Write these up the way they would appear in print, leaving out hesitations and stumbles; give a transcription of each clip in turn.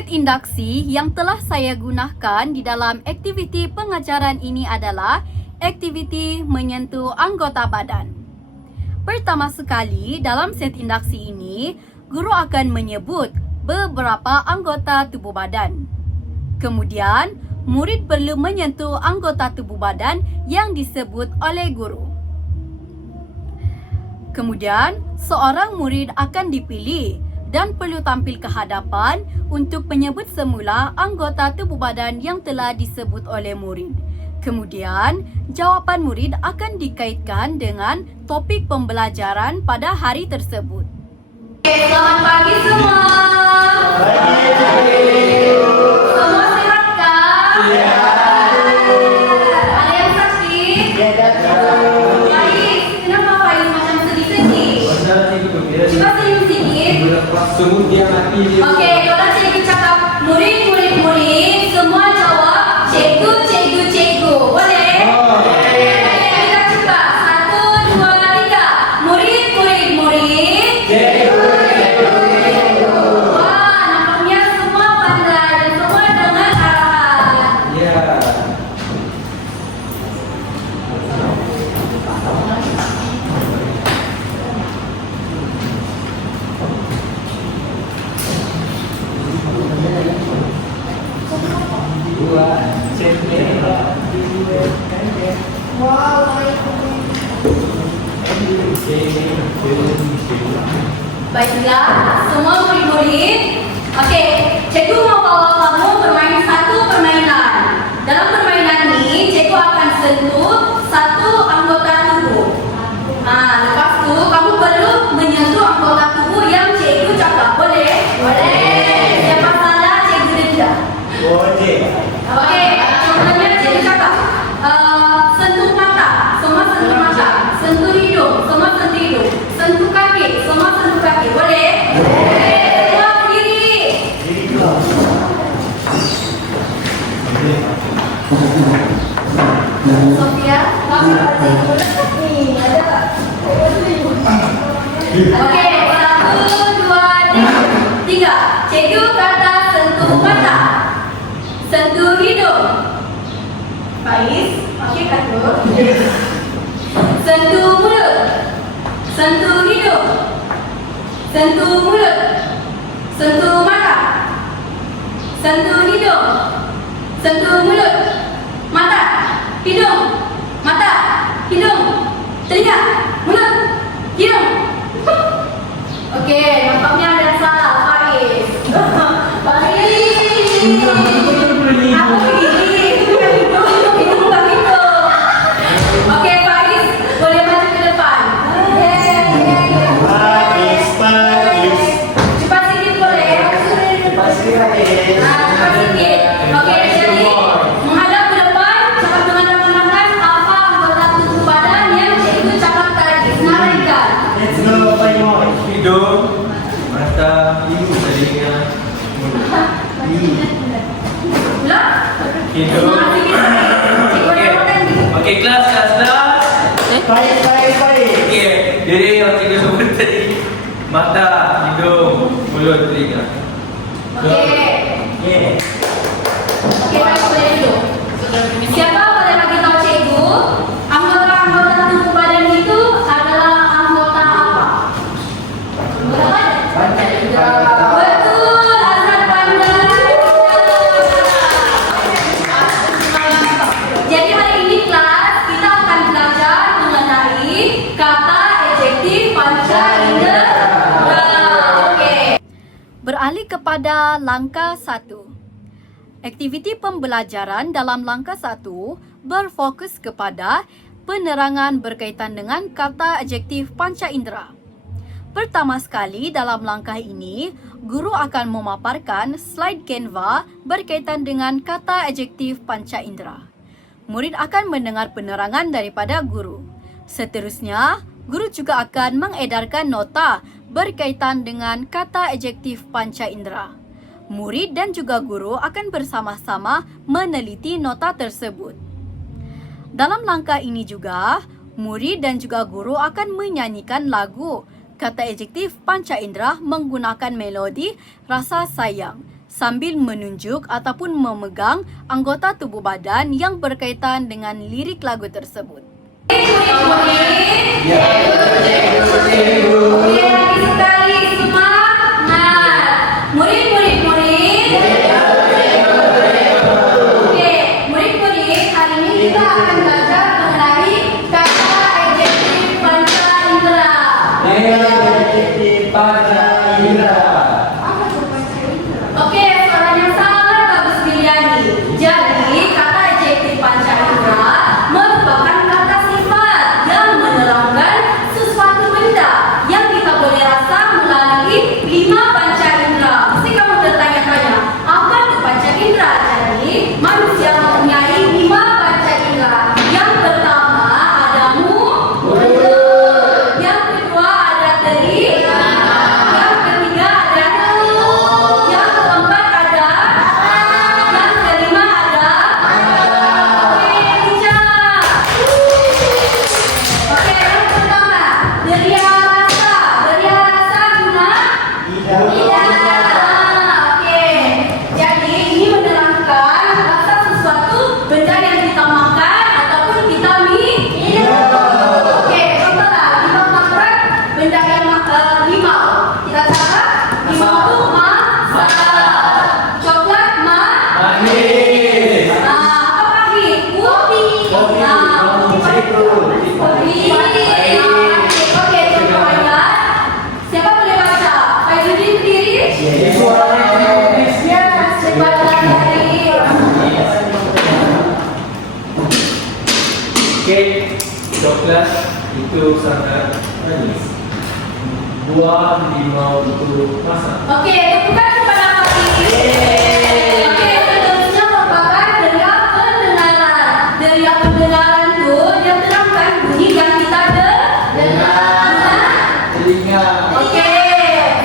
Set induksi yang telah saya gunakan di dalam aktiviti pengajaran ini adalah aktiviti menyentuh anggota badan. Pertama sekali, dalam set induksi ini, guru akan menyebut beberapa anggota tubuh badan. Kemudian, murid perlu menyentuh anggota tubuh badan yang disebut oleh guru. Kemudian, seorang murid akan dipilih dan perlu tampil ke hadapan untuk menyebut semula anggota tubuh badan yang telah disebut oleh murid. Kemudian, jawapan murid akan dikaitkan dengan topik pembelajaran pada hari tersebut. Selamat pagi semua. Semua sehat kan? Ada yang sakit? Faiz, kenapa Faiz macam sedih-sedih? Cuba senyum sedikit. Okey, kalau cikgu cakap murid, semua jawab cikgu. Boleh? Kita cuba. 1, 2, 3. Murid. Wah, nampaknya semua pandai dan semua dengar arahan. Baiklah, semua murid-murid. Okey, cikgu mau bawa kamu bermain satu permainan. Dalam permainan ini, cikgu akan sentuh satu anggota tubuh. Lepas tu kamu perlu menyentuh anggota tubuh yang cikgu cakap. Boleh? Siapa salah, cikgu denda. Okey, contohnya cikgu cakap sentuh mata, semua sentuh mata. Sentuh hidung, semua sentuh hidung. Sentuh kaki, semua sentuh kaki. Boleh? Semua berdiri. Sofia, kamu ni ada. Okey, 1, 2, 3. Cikgu kata sentuh mata, sentuh hidung. Faiz, okey kata. Sentuh mulut, sentuh hidung, sentuh mulut, sentuh mata, sentuh hidung, sentuh mulut, mata, hidung, telinga, mulut, hidung. Okey, nampaknya ada yang salah, Faiz. Faiz. Aku begini, bukan hidung. Okey, Faiz, boleh maju ke depan. Cepat sikit boleh? Cepat sikit. Okey, jadi menghadap ke depan, cakap dengan rakan-rakan apa anggota tubuh badan yang cikgu cakap tadi. Senaraikan. Hidung, mata, telinga, mulut. Ulang. Hidung. Semangat sikit. Cikgu ada makan ni. Okey, kelas. Baik. Okey, jadi macam kita sebut tadi. Mata, hidung, mulut, telinga. Okey, Faiz boleh duduk. Siapa boleh bagi tahu cikgu anggota tubuh badan itu adalah anggota apa? Anggota badan. Betul, Azhar pandai. Jadi hari ini kelas kita akan belajar mengenai kata adjektif panca indera. Okey. Beralih kepada langkah 1. Aktiviti pembelajaran dalam langkah 1 berfokus kepada penerangan berkaitan dengan kata adjektif panca indera. Pertama sekali dalam langkah ini, guru akan memaparkan slide Canva berkaitan dengan kata adjektif panca indera. Murid akan mendengar penerangan daripada guru. Seterusnya, guru juga akan mengedarkan nota berkaitan dengan kata adjektif panca indera. Murid dan juga guru akan bersama-sama meneliti nota tersebut. Dalam langkah ini juga, murid dan juga guru akan menyanyikan lagu kata adjektif panca indera menggunakan melodi rasa sayang sambil menunjuk ataupun memegang anggota tubuh badan yang berkaitan dengan lirik lagu tersebut. Ya. Oke, lagi sekali semangat. Murid-murid. Oke, murid-murid, hari ini kita akan belajar mengenai kata adjektif panca indera. Adjektif panca indera. Oke, suaranya sangat bagus Biliani. Jadi, kata adjektif panca indera merupakan kata sifat yang menerangkan sesuatu benda yang kita boleh rasa melalui 5 panca indera. Mesti kamu bertanya-tanya, apa itu panca indera? Jadi, manusia mempunyai 5 panca indera. Yang pertama ada mulut. Yang kedua ada telinga. Yang ketiga ada hidung. Yang keempat ada yang kelima ada oke, hijab. Oke, yang pertama deria rasa. Deria rasa guna oke. Jadi ini menerangkan rasa sesuatu benda yang kita makan ataupun kita minum. Oke, contohlah kita makan benda yang limau. Kita catat limau itu masak. Coklat Manis. apa pagi? Kopi. Kopi. Kopi. Oke, contoh ayat. Siapa boleh baca? Faizuddin berdiri. Ya, cepat dari. Oke, coklat itu sangat manis. Buah limau itu masak. Oke, tepukan kepada Faiz. Oke, seterusnya merupakan deria pendengaran. Deria pendengaran itu dia terangkan bunyi yang kita dengar. Telinga. Oke,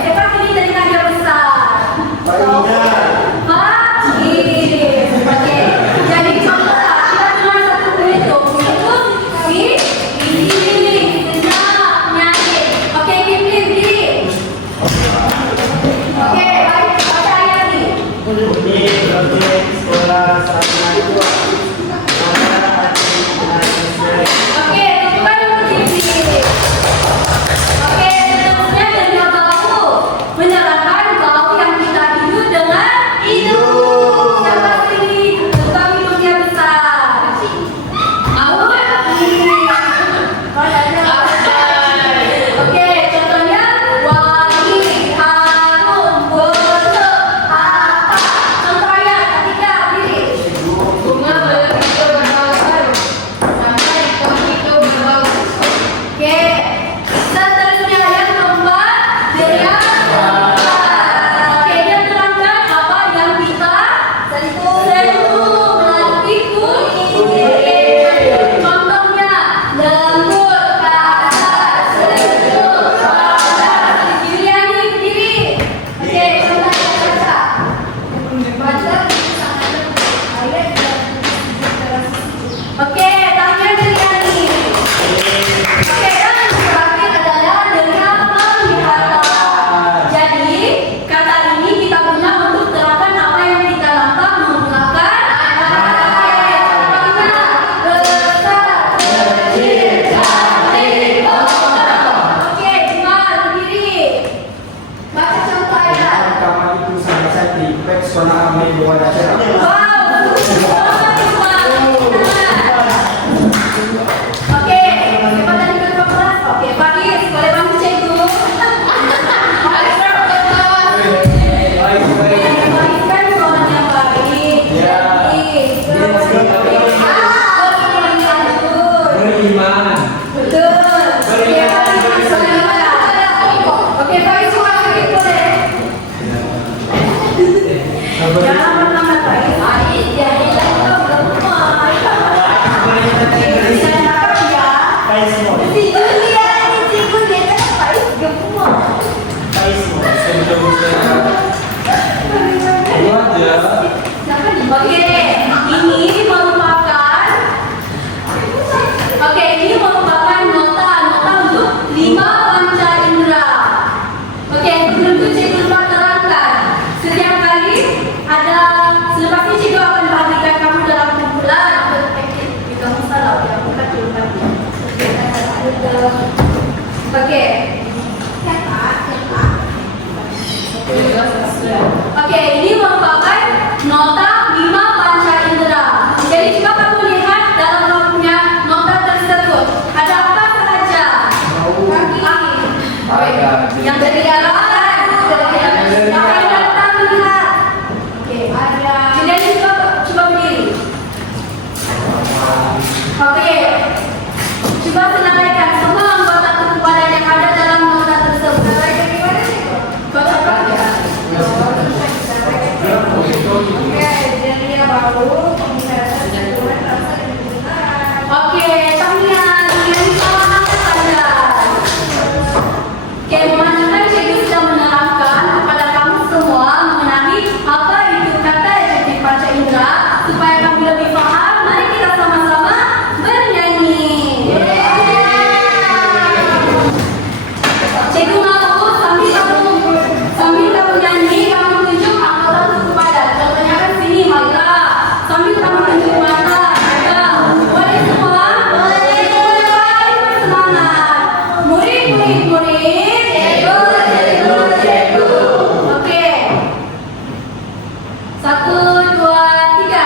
siapa ini telinga dia besar? Bagus. Oke, jadi contohlah kita cuma satu berhitung, yaitu ini, nyanyi. Oke, Kim diri. Oke, baik, baca ayat ini. Oke, tepukan yang berdiri. Oke, seterusnya deria bau. Menyerahkan bau yang kita hidup dengan hidung. Yang pasti tukang hidungnya besar. Awal. Oke, contohnya wangi, harum, busuk, apa. Contoh ayat ketiga, diri. Bunga begitu berbau harum, sampai pohon itu berbau busuk. Oke, seterusnya yang keempat, deria keempat. Oke, dia terangkan apa yang kita sentuh melalui kulit. Contohnya lembut, kasar, sejuk, panas. Biliani berdiri. Oke, contohnya baca. Baca. Oke, tangan Biliani. Oke, yang terakhir adalah deria penglihatan. Jadi, kata ini kita guna untuk terangkan apa yang kita nampak menggunakan contohnya besar, kecil, cantik, bodoh. Oke, Jumal berdiri. Baca contoh ayat. Wow, bagus banget, Jumal. Oke, siapa tadi ketua kelas? Oke, Faiz, boleh bantu cikgu? Faiz kan suaranya baik. Beriman. Betul. Oke, Faiz suara sedikit boleh? Jangan pertama Faiz. Jangan Oke, ini merupakan Oke. Oke, ini merupakan nota 5 panca indera. Jadi coba kamu lihat dalam bukunya nota tersebut. Ada apa saja? Kaki. Yang dari arah yang datang lihat. Oke, ada. Jadi coba berdiri. Oke. Coba senaraikan semua anggota tubuh badan yang ada dalam nota tersebut. Oke, Tamiya, ini sama angkat Anda. Oke, memanfaatkan cikgu sudah menerangkan kepada kamu semua mengenai apa itu kata adjektif panca indera supaya kamu lebih paham. Mari kita sama-sama bernyanyi. Cikgu mau sambil kamu nyanyi, kamu tunjuk anggota tubuh badan. Contohnya kan sini mata, sambil kamu tunjuk mata. Boleh semua? Boleh. Bersemangat. Murid. Cikgu. Oke. 1, 2, 3.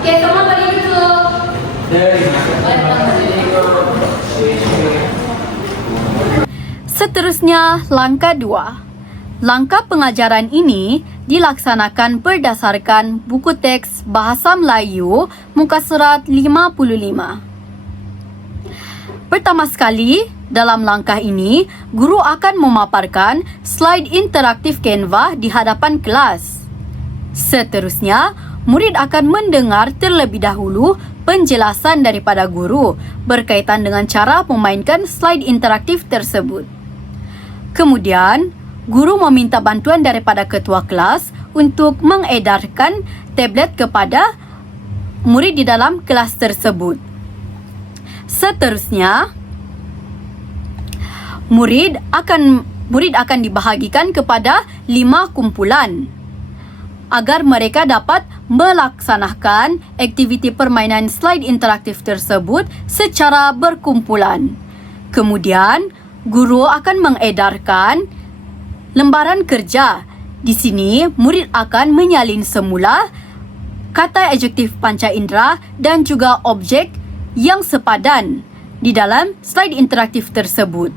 Oke, semua balik duduk. Seterusnya, langkah 2. Langkah pengajaran ini dilaksanakan berdasarkan buku teks Bahasa Melayu muka surat 55. Pertama sekali, dalam langkah ini, guru akan memaparkan slide interaktif Canva di hadapan kelas. Seterusnya, murid akan mendengar terlebih dahulu penjelasan daripada guru berkaitan dengan cara memainkan slide interaktif tersebut. Kemudian, guru meminta bantuan daripada ketua kelas untuk mengedarkan tablet kepada murid di dalam kelas tersebut. Seterusnya, murid akan dibahagikan kepada 5 kumpulan agar mereka dapat melaksanakan aktiviti permainan slide interaktif tersebut secara berkumpulan. Kemudian, guru akan mengedarkan lembaran kerja. Di sini, murid akan menyalin semula kata adjektif panca indera dan juga objek yang sepadan di dalam slide interaktif tersebut.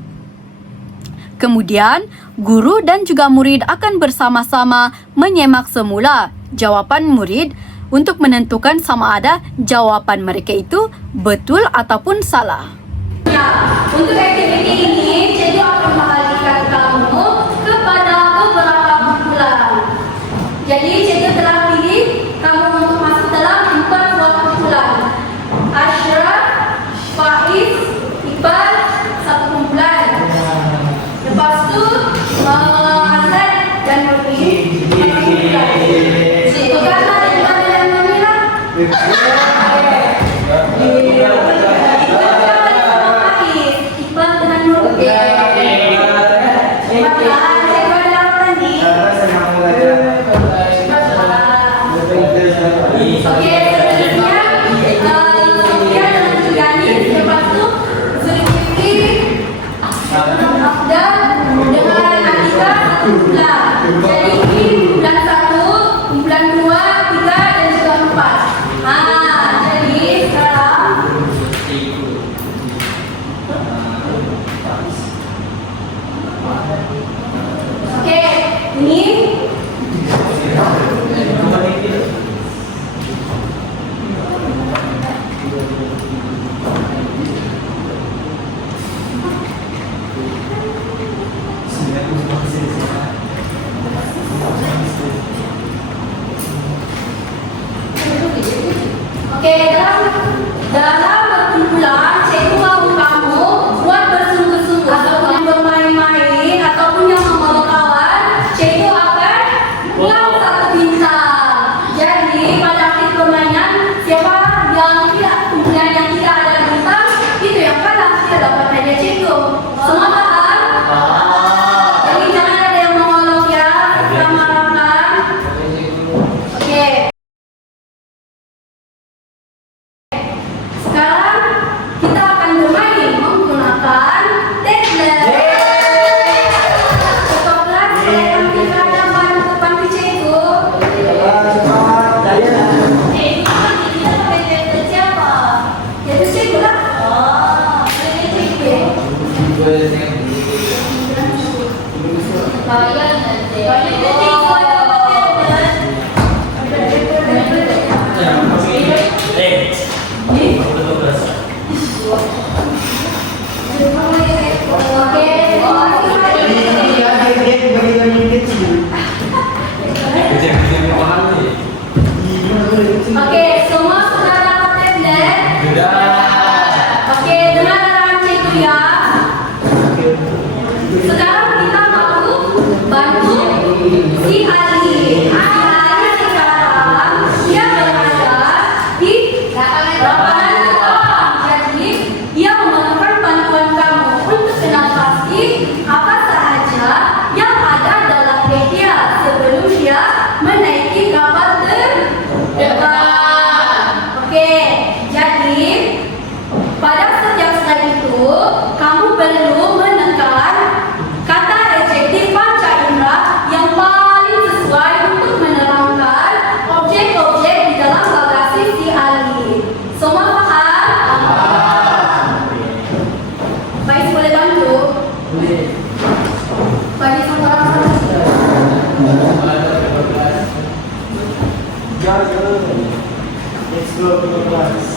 Kemudian, guru dan juga murid akan bersama-sama menyemak semula jawapan murid untuk menentukan sama ada jawapan mereka itu betul ataupun salah. Ya, untuk aktiviti ini, cikgu akan mengalihkan kamu kepada beberapa kumpulan. Jadi, cikgu telah pilih kamu untuk masuk dalam 4 buah kumpulan. Ashraf, Faiz, Iqbal, 1 kumpulan. Lepas tu, Azad dan Nurul. Cikgu kata Iqbal dan Nurul lah. Iqbal dengan Nurul. Okey, seterusnya Sofia dan Sugani. Lepas tu Zulkifli, Afdal dengan Atika 1 kumpulan. Jadi pulang 1 bintang. Jadi pada akhir permainan, siapa yang tidak ada bintang, itu yang kalah, dia dapat hadiah cikgu. Semua paham? Jadi jangan ada yang mengolok ya, kita marahkan. Oke. Sekarang kita akan bermain menggunakan tablet. Cepatlah, saya ambil hadapan depan ke cikgu. Oke, semua sudah dapat tablet? Oke, dengar arahan cikgu ya. Sekarang kita mau bantu si Ali. Ali sekarang dia berada di lapangan sekolah. Jadi dia memerlukan bantuan kamu untuk kenal pasti apa saja yang ada dalam media sebelum dia menaiki kapal terbang. Oke, jadi pada setiap slide itu kamu perlu menekan kata adjektif panca indera yang paling sesuai untuk menerangkan objek-objek di dalam bagasi si Ali. Semua paham? Baik, boleh bantu? Bagi semua orang.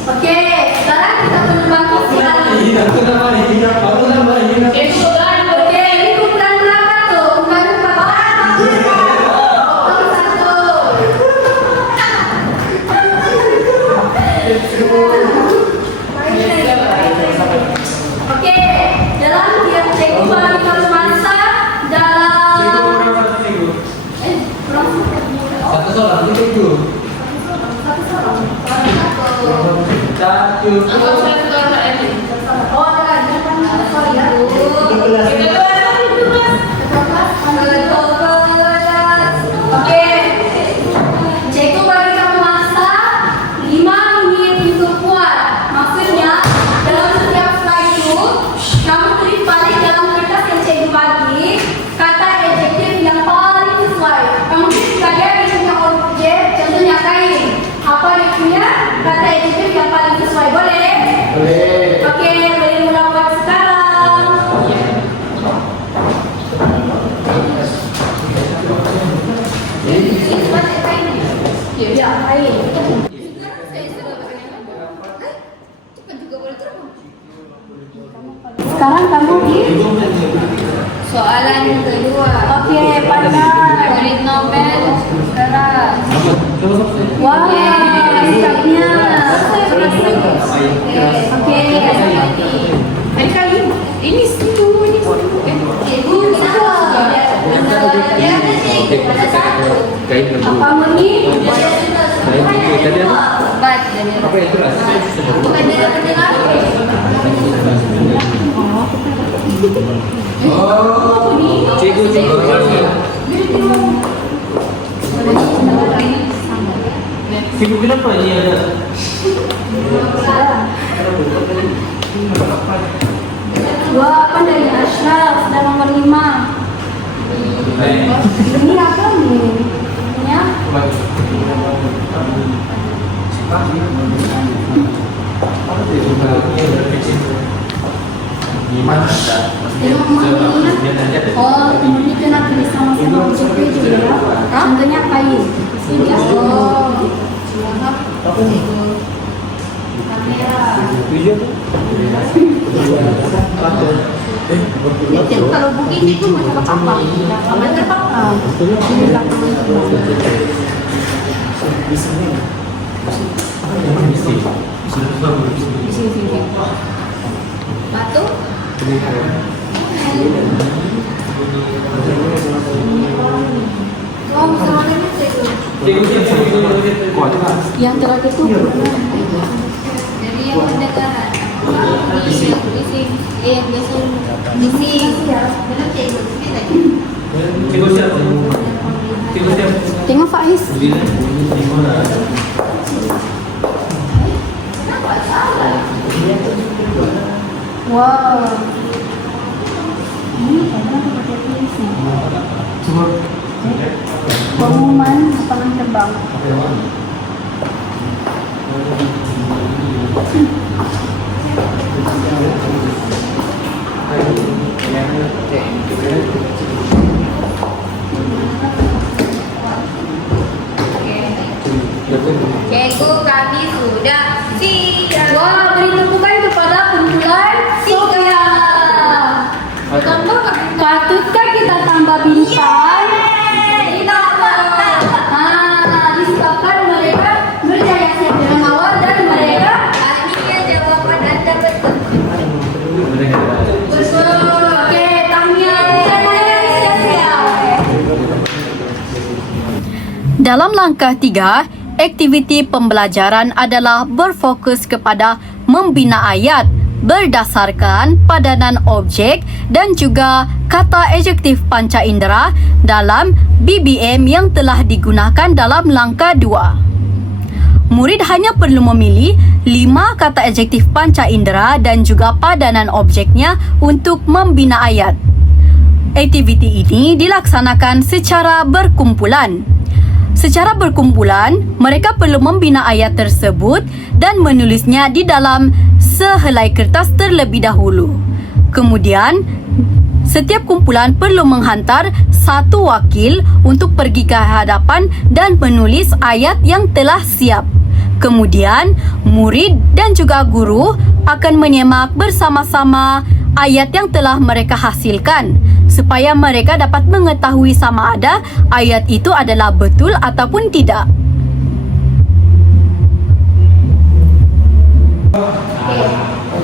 Oke, sekarang kita perlu bantu si Ali. Oke, ini ukuran berapa tuh? Ukuran berapa? Ukuran 1. Oke, dalam tiap cikgu bagi masa dalam Satu soal, ini itu. Satu. Oh, ada di depan sorry ya. Oke. Cikgu bagi kamu masa 5 menit untuk buat. Maksudnya dalam setiap slide itu kamu tulis balik dalam kertas yang cikgu bagi kata adjektif yang paling sesuai. Kamu tulis saja dia punya objek, contohnya kain. Apa dia punya kata adjektif yang paling sesuai, boleh? Boleh. Oke, boleh mulai buat sekarang. Ya, kain. Sekarang kamu di Soalan kedua. Oke, pandai. Murid novel keras. Wah, sikapnya. Oke. Kali ini situ ini. Ibu bisa. Apa menit? Obat dan Bukan dari pendengar. Cikgu kenapa ini ada? Jawaban dari Ashraf dan nomor 5. Ini apa nih? Ya. Oh, ini kena tulis sama-sama objeknya juga ya. Contohnya kain. Ini oh. Itu kalau begini itu macam apa? Aman terpakai. batu. Oh, semuanya itu. Yang terakhir itu Jadi yang mendengaran. Bising. Yang biasa bising. Belum cikgu. Sini lagi. Cikgu siapa? Cikgu siapa? tengok Faiz. Wow. Ini kadang pakai tulis nih. Pengumuman lapangan terbang. Cikgu, kami sudah siap. Wah, beri tepukan kepada kumpulan Sofia. Tambah kami. Patutkah kita tambah bintang? Disebabkan mereka berjaya siap dengan awal dan mereka Akhirnya jawaban Anda betul. betul. Oke, tahniah. Siap-siap. Dalam langkah 3, aktiviti pembelajaran adalah berfokus kepada membina ayat berdasarkan padanan objek dan juga kata adjektif panca indera dalam BBM yang telah digunakan dalam langkah 2. Murid hanya perlu memilih 5 kata adjektif panca indera dan juga padanan objeknya untuk membina ayat. Aktiviti ini dilaksanakan secara berkumpulan. Secara berkumpulan, mereka perlu membina ayat tersebut dan menulisnya di dalam sehelai kertas terlebih dahulu. Kemudian, setiap kumpulan perlu menghantar satu wakil untuk pergi ke hadapan dan menulis ayat yang telah siap. Kemudian, murid dan juga guru akan menyemak bersama-sama ayat yang telah mereka hasilkan supaya mereka dapat mengetahui sama ada ayat itu adalah betul ataupun tidak.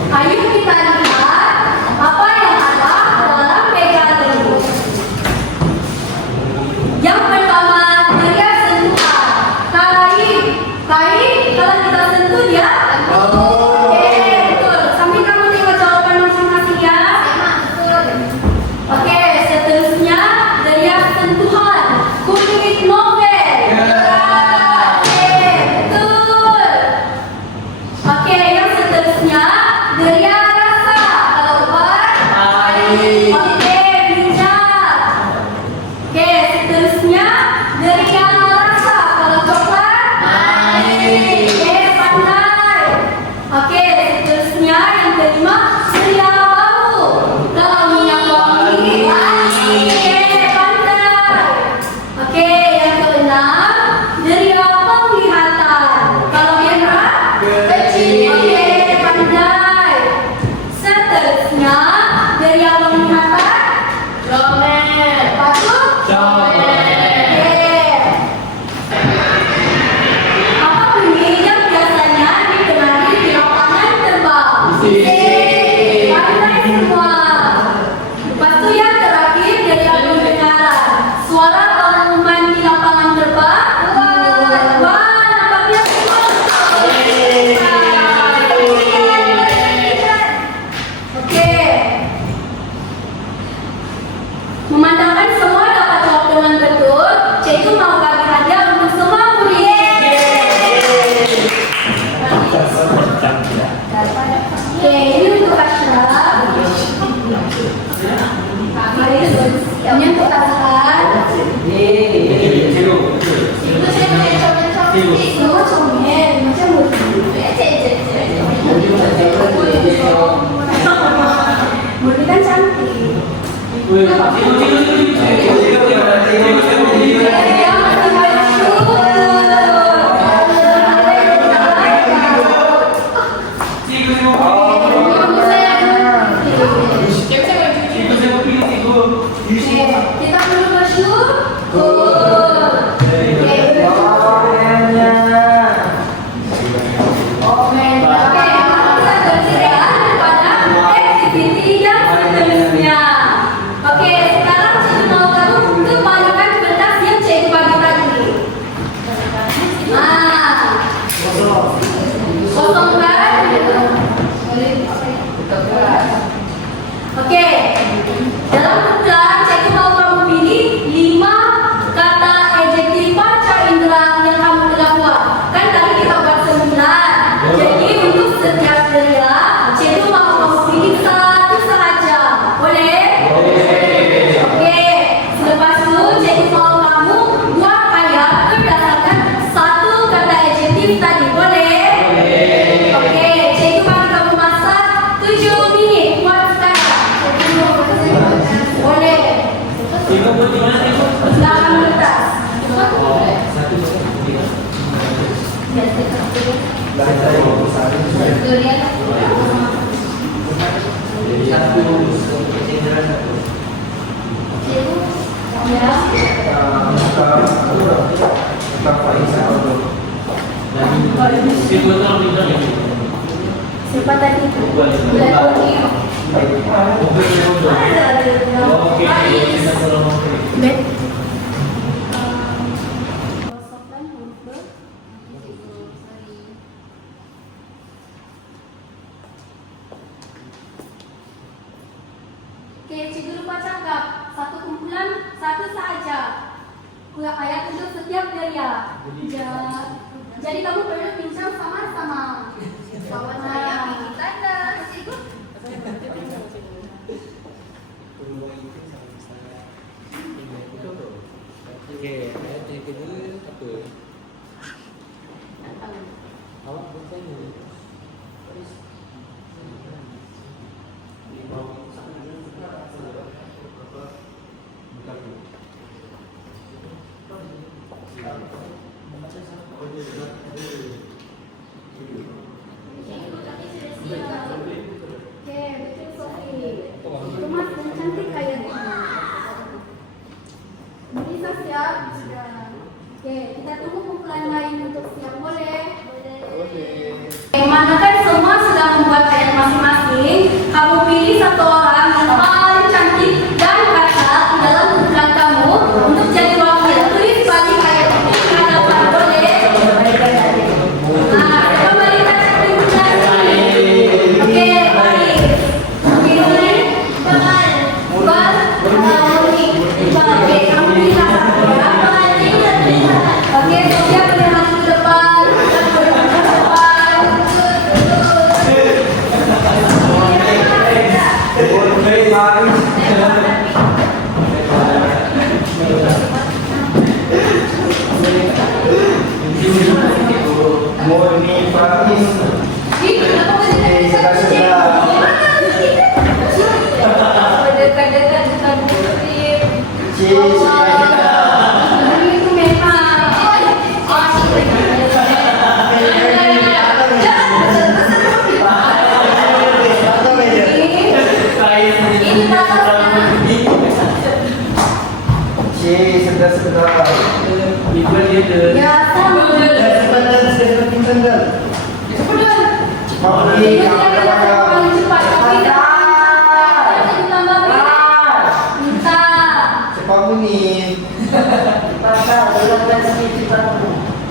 Ayo kita lihat apa yang ada dalam pegangan tersebut. Yang pertama, dia sentuhan. Kain. Kalau kita sentuh dia. Oke, betul. Sambil kamu tengok jawaban masing-masing ya. Oke, seterusnya dia sentuhan. Kulit novel. Oke, betul. Oke, yang seterusnya dia rasa. Kalau buat oke, bijak. Oke, seterusnya dia rasa. Kalau coklat oke, pandai. Oke, seterusnya yang kelima dia bau. Kalau minyak wangi oke, pandai. Oke, yang keenam dia penglihatan. Kalau merah kecil. Oke, pandai. Seterusnya dia penglihatan patut. Oke. Apa bunyi yang biasanya dikenali di lapangan terbang? Pandai semua. Lepas itu yang terakhir dari pendengaran. Suara pengumuman di lapangan terbang. Wah, nampaknya semua. Oke. Memandangkan semua dapat jawab dengan betul, cikgu mau bagi hadiah untuk semua murid. Oke, ini untuk Ashraf. Ini untuk Tashan. Semua comel, macam murid kan cantik. Kita perlu bersyukur. Aktiviti yang seterusnya. Oke, sekarang saya mau kamu kembalikan ke Durian. Siapa tadi? Bet. Oke, cikgu lupa cakap. Satu kumpulan, satu saja. Ayat untuk setiap karya. Jadi kamu perlu bincang sama-sama. Kawan saya bikin tanda. Cikgu. Okey, ayat yang kedua apa? Awak bertanya. Oke, betul Sofi. Kemas dan cantik kayak ini. Bisa siap? Sudah. Oke, kita tunggu kumpulan lain untuk siap. Boleh? Manakah semua sudah membuat ayat masing-masing? Kamu pilih satu orang yang paling cantik dan kata di dalam kumpulan kamu untuk jadi wakil. Tulis balik ayat ini ke hadapan. Boleh? Nah, coba lihat kumpulan ini. Oke, baik. Oke, boleh? Bal, oke, kamu pilih satu ya. Oke, Sofia boleh maju ke depan.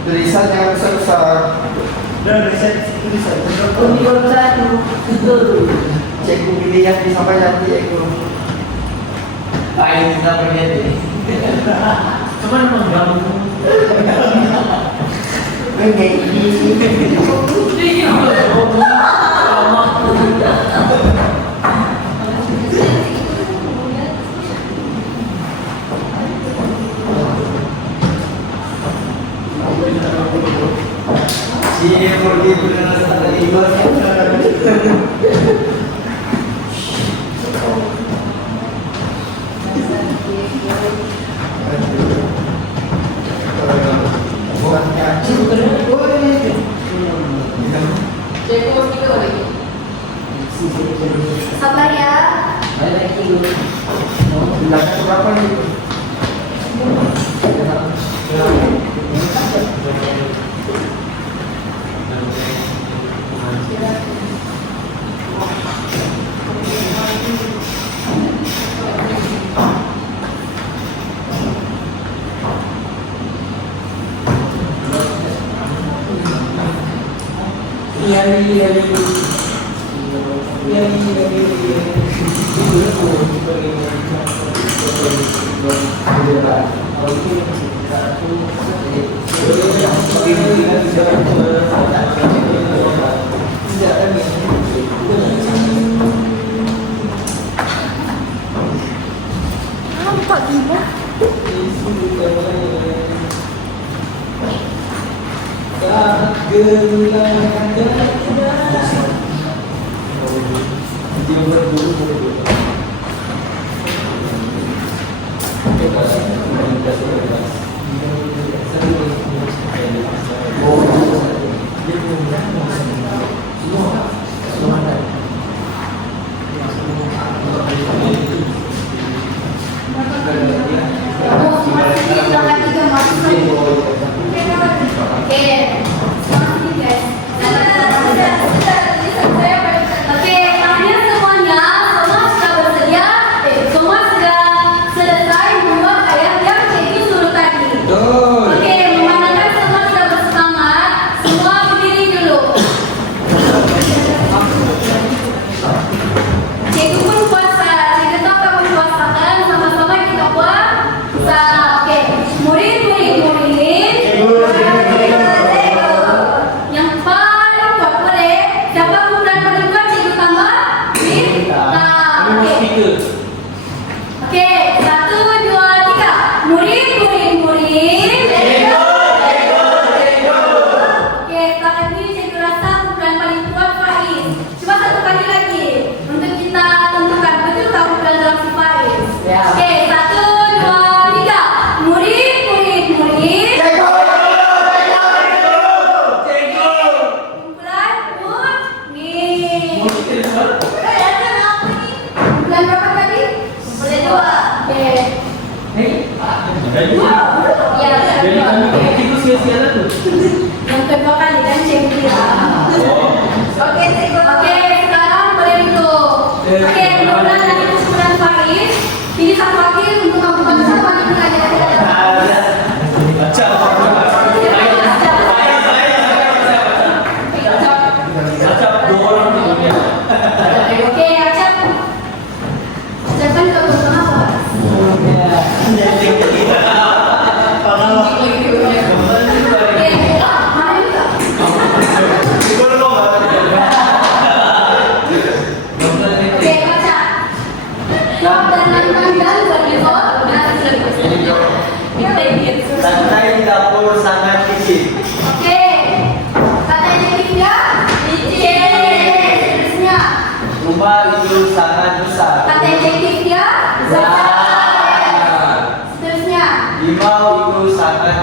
Tulisan yang besar-besar. Cikgu pilih yang sampai nanti cikgu. Lain kita berhenti. Cuma mengganggu. Dia pergi berdasarkan lima. Sabar ya. Belakang berapa nih?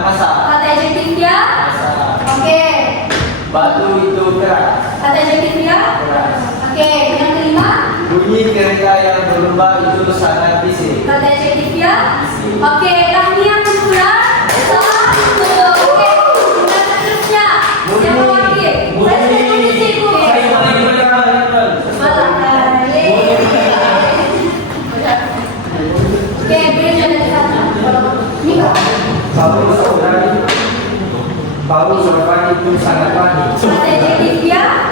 kasar. Kata adjektifnya? Kasar. Oke. Batu itu keras. Kata adjektifnya? Keras. Oke. Yang kelima? Bunyi kereta yang berlubang itu sangat bising. Kata adjektifnya? Oke. Kami yang kedua. Satu. Oke. Dan seterusnya. Siapa lagi? Bunyi. Saya lagi berjalan. Oke, beri jalan di sana. Ini kok. Bau sorban itu sangat wangi. Kata adjektifnya?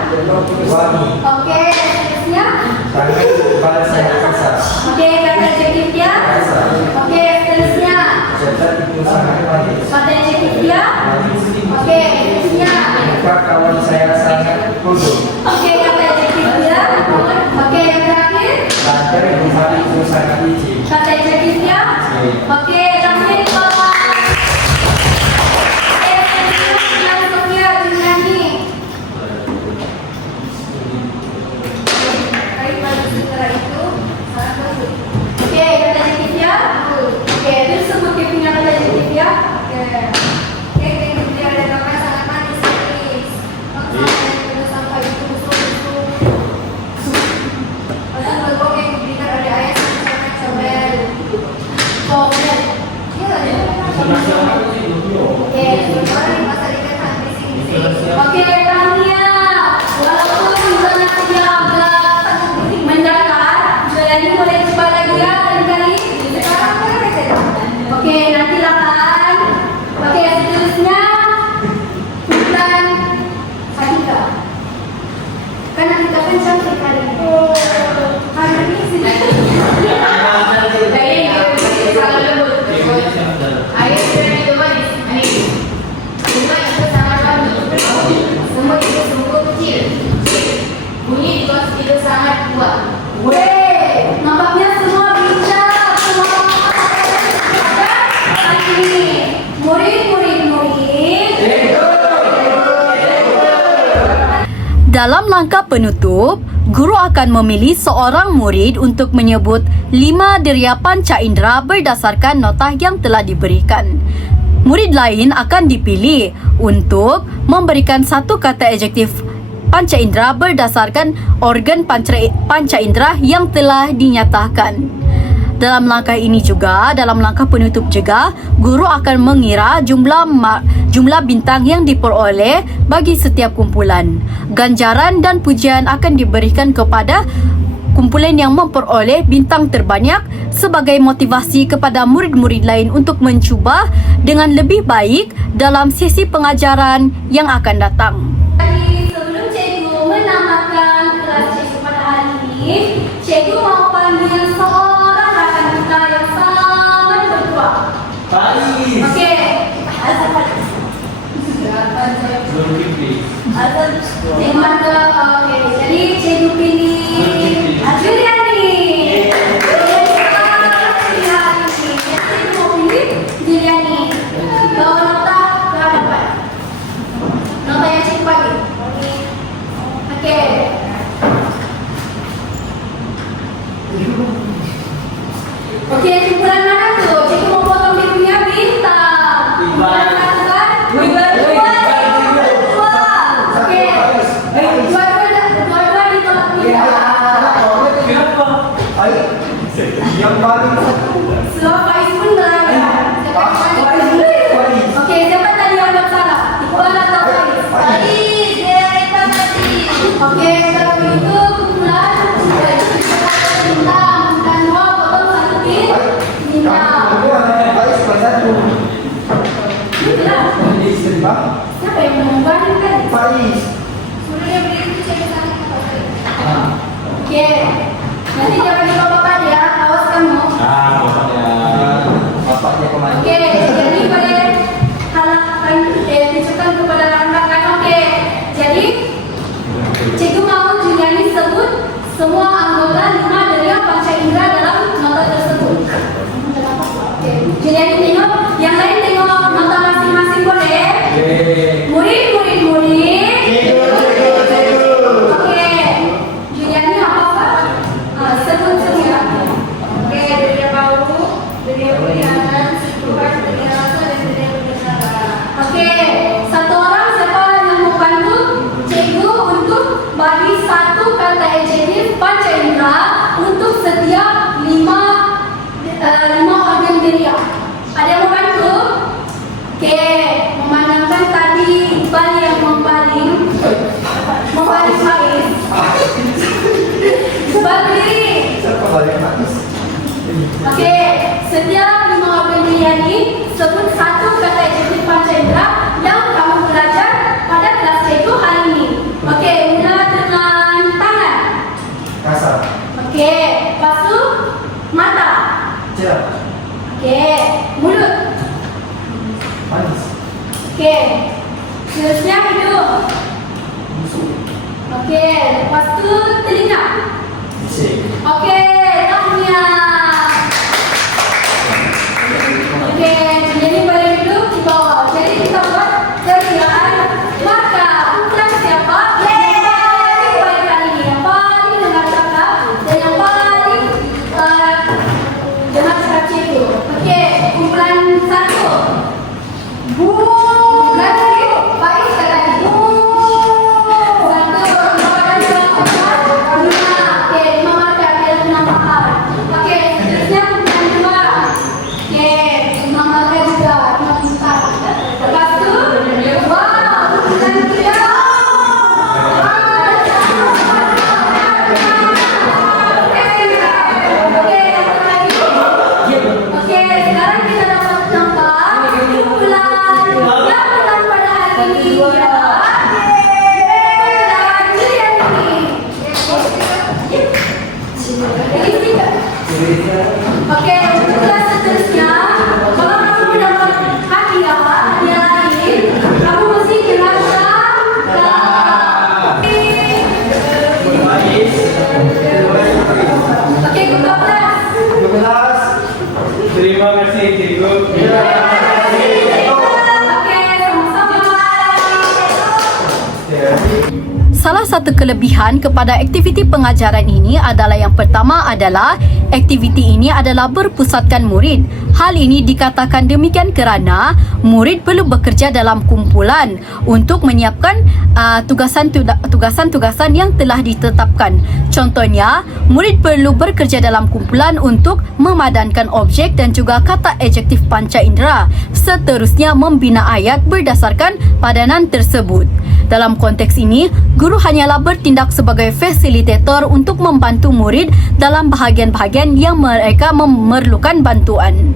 Wangi. Oke, seterusnya. Tangan kepala saya kasar. Oke, kata adjektifnya? Oke, seterusnya. Cepat itu sangat wangi. Kata adjektifnya? Oke, seterusnya. Muka kawan saya sangat bodoh. Oke, kata adjektifnya? Oke, yang terakhir. Lantai rumah itu sangat licin. Kata adjektifnya? Oke, terakhir di bawah. Oke, seterusnya Sofia Juliani. Setelah itu, sangat bagus. Oke, kata adjektifnya? Oke, terus sebut dia punya kata adjektifnya? Oke. Oke, dia ada gambar sangat manis, guys. Makanya itu sampai itu musuh-musuh. Pasal bergok yang diberikan oleh ayah sama Isabel. Oh, benar. Iya, dia Oke, orang di pasar ikan habis ini. Oke, Tania. Walaupun sangat dia agak mendatar, Juliani boleh coba lagi ya kali-kali. Sekarang kan ada. Oke, nanti lakan. Oke, seterusnya bukan Sadika. Kan Sadika kan cantik hari ini. Hari ini sih. Air sudah itu manis. Bunga itu sangat wangi. Semut itu sungguh kecil. Bunyi kos itu sangat kuat. Weh, nampaknya semua bisa. Semua hari ini. Murid. Dalam langkah penutup, guru akan memilih seorang murid untuk menyebut 5 deria panca indera berdasarkan nota yang telah diberikan. Murid lain akan dipilih untuk memberikan satu kata adjektif panca indera berdasarkan organ panca indera yang telah dinyatakan. Dalam langkah ini juga, dalam langkah penutup juga, guru akan mengira jumlah bintang yang diperoleh bagi setiap kumpulan. Ganjaran dan pujian akan diberikan kepada kumpulan yang memperoleh bintang terbanyak sebagai motivasi kepada murid-murid lain untuk mencuba dengan lebih baik dalam sesi pengajaran yang akan datang. Jadi sebelum cikgu menamakan kelas cikgu pada hari ini, cikgu mau panggil seorang rakan kita yang sangat bertuah. Faiz. Oke, Azam. Azam. Cikgu mana? Oke, jadi cikgu pilih Juliani. Cikgu mau pilih Juliani. Bawa nota berapa? Nota yang cikgu bagi. Oke. Oke, kumpulan mana tuh? Cikgu mau potong dia punya bintang. Kumpulan satu kan? Dua. Oke. Dua-dua ditolak bintang. Kenapa? Ayo. Yang paling satu. Sebab Faiz pun belajar. Oke, siapa tadi yang buat salah? Iqbal atau Faiz? Faiz, dia rekam tadi. Oke, kalau begitu kumpulan bintang. Dan dua potong satu bintang. Kamu baik satu. Itulah. Sembah. Siapa yang mengubahnya kan? Faiz. Sebenarnya beli itu cewek sangat apa? Oke. Nanti jangan lupa ya, awas kamu. Bapaknya kemana? Oke, jadi boleh halakkan tunjukkan kepada rekan-rekan. Oke, jadi cikgu mau Juliani sebut semua anggota 5 dari panca indera dalam nota tersebut. Oke, Juliani tengok, yang lain tengok nota masing-masing boleh. Murid. Oke, Juliani apa? Sebut semua. Oke, dari yang bau, dari yang berianan, Tuhan, dari yang rasa, dan dari yang berbicara. Baris Faiz. Berdiri. Siapa balik nangis? Okey, setiap 5 orang pilihan ini sebut satu kata adjektif panca indera yang kamu belajar pada kelas itu hari ini. Okey, mula dengan tangan. Kasar. Okey, lepas tu mata. Cerah. Okey, mulut. Manis. Okey, seterusnya hidung. Busuk. Okey, lepas tu telinga. Bising. Okey, tahniah. Okey, jadi boleh duduk di bawah. Jadi kita buat perkiraan maka ukuran siapa yang paling baik kali ini, yang paling dengar cakap dan yang paling dengar cakap cikgu. Okey, kumpulan 1. Kumpulan 2. Baik sekali. 1, 2, 5. Okey, 5 markah dia penambahan. Okey, seterusnya kumpulan 2. Okey, 5 markah juga. 5 pintar. Lepas tu, wow, kumpulan 3. Okey, sekarang kita dapat nampak kumpulan yang menang pada hari ini ialah kumpulan Juliani. Okey, kumpulan seterusnya, kalau kamu mendapat hadiah lain, kamu mesti jelaskan. Okey, ke-14. 12. Terima kasih cikgu. Okey, sama-sama. Salah satu kelebihan kepada aktiviti pengajaran ini adalah yang pertama adalah aktiviti ini adalah berpusatkan murid. Hal ini dikatakan demikian kerana murid perlu bekerja dalam kumpulan untuk menyiapkan tugasan-tugasan yang telah ditetapkan. Contohnya, murid perlu bekerja dalam kumpulan untuk memadankan objek dan juga kata adjektif panca indera. Seterusnya membina ayat berdasarkan padanan tersebut. Dalam konteks ini, guru hanyalah bertindak sebagai fasilitator untuk membantu murid dalam bahagian-bahagian yang mereka memerlukan bantuan.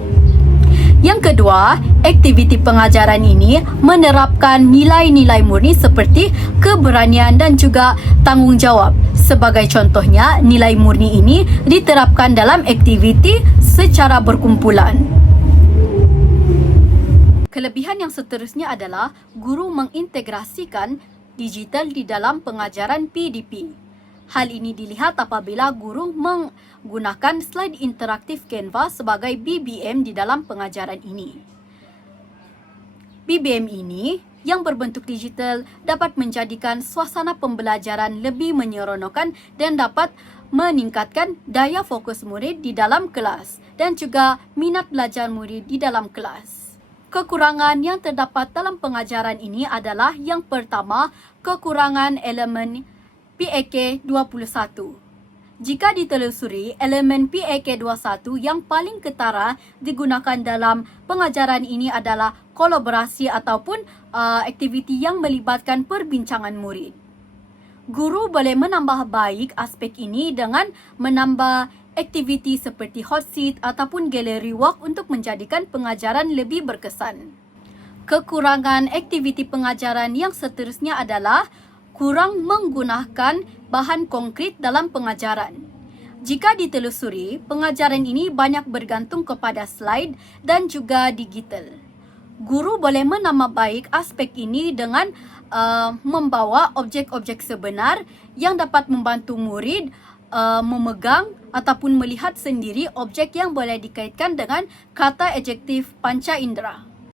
Yang kedua, aktiviti pengajaran ini menerapkan nilai-nilai murni seperti keberanian dan juga tanggungjawab. Sebagai contohnya, nilai murni ini diterapkan dalam aktiviti secara berkumpulan. Kelebihan yang seterusnya adalah guru mengintegrasikan digital di dalam pengajaran PDP. Hal ini dilihat apabila guru menggunakan slide interaktif Canva sebagai BBM di dalam pengajaran ini. BBM ini yang berbentuk digital dapat menjadikan suasana pembelajaran lebih menyeronokkan dan dapat meningkatkan daya fokus murid di dalam kelas dan juga minat belajar murid di dalam kelas. Kekurangan yang terdapat dalam pengajaran ini adalah yang pertama, kekurangan elemen PAK 21. Jika ditelusuri, elemen PAK 21 yang paling ketara digunakan dalam pengajaran ini adalah kolaborasi ataupun aktiviti yang melibatkan perbincangan murid. Guru boleh menambah baik aspek ini dengan menambah aktiviti seperti hot seat ataupun gallery walk untuk menjadikan pengajaran lebih berkesan. Kekurangan aktiviti pengajaran yang seterusnya adalah kurang menggunakan bahan konkret dalam pengajaran. Jika ditelusuri, pengajaran ini banyak bergantung kepada slide dan juga digital. Guru boleh menambah baik aspek ini dengan membawa objek-objek sebenar yang dapat membantu murid memegang ataupun melihat sendiri objek yang boleh dikaitkan dengan kata adjektif panca indera.